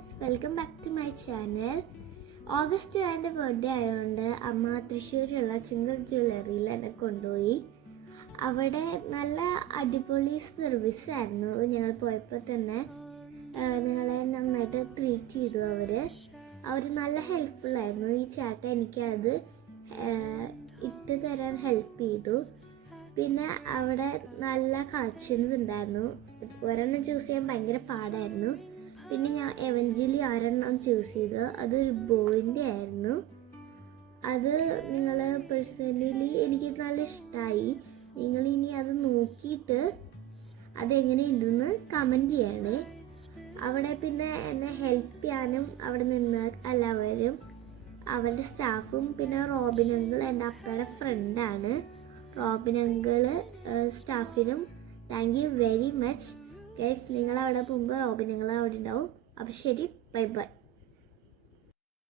Friends, welcome back to my channel. August എൻ്റെ birthday ആയതുകൊണ്ട് അമ്മ തൃശ്ശൂരുള്ള ചിങ്കൽ ജ്വല്ലറിയിൽ എന്നെ കൊണ്ടുപോയി. അവിടെ നല്ല അടിപൊളി സർവീസ് ആയിരുന്നു. ഞങ്ങൾ പോയപ്പോൾ തന്നെ ഞങ്ങളെ നന്നായിട്ട് ട്രീറ്റ് ചെയ്തു. അവർ നല്ല ഹെൽപ്ഫുള്ളായിരുന്നു. ഈ ചേട്ടൻ എനിക്കത് ഇട്ട് തരാൻ ഹെൽപ്പ് ചെയ്തു. പിന്നെ അവിടെ നല്ല കളക്ഷൻസ് ഉണ്ടായിരുന്നു. ഒരെണ്ണം ചൂസ് ചെയ്യാൻ ഭയങ്കര പാടായിരുന്നു. പിന്നെ ഞാൻ എവഞ്ചലി ഒരെണ്ണം ചൂസ് ചെയ്തു. അതൊരു ബോയിൻ്റെ ആയിരുന്നു. അത് നിങ്ങൾ പേഴ്സണലി എനിക്ക് നല്ല ഇഷ്ടമായി. നിങ്ങളിനി അത് നോക്കിയിട്ട് അതെങ്ങനെയുണ്ടെന്ന് കമൻറ്റ് ചെയ്യണേ. അവിടെ പിന്നെ എന്നെ ഹെൽപ്പ് ചെയ്യാനും അവിടെ നിന്ന് എല്ലാവരും, അവരുടെ സ്റ്റാഫും, പിന്നെ റോബിൻ അങ്കിൾ എൻ്റെ അപ്പയുടെ ഫ്രണ്ടാണ്. റോബിൻ അങ്കിൾ സ്റ്റാഫിനും thank you very much guys. നിങ്ങളവിടെ പോകുമ്പോൾ റോബിൻ അങ്കിൾ അവിടെ ഉണ്ടാവും. അപ്പോൾ ശരി, ബൈ ബൈ.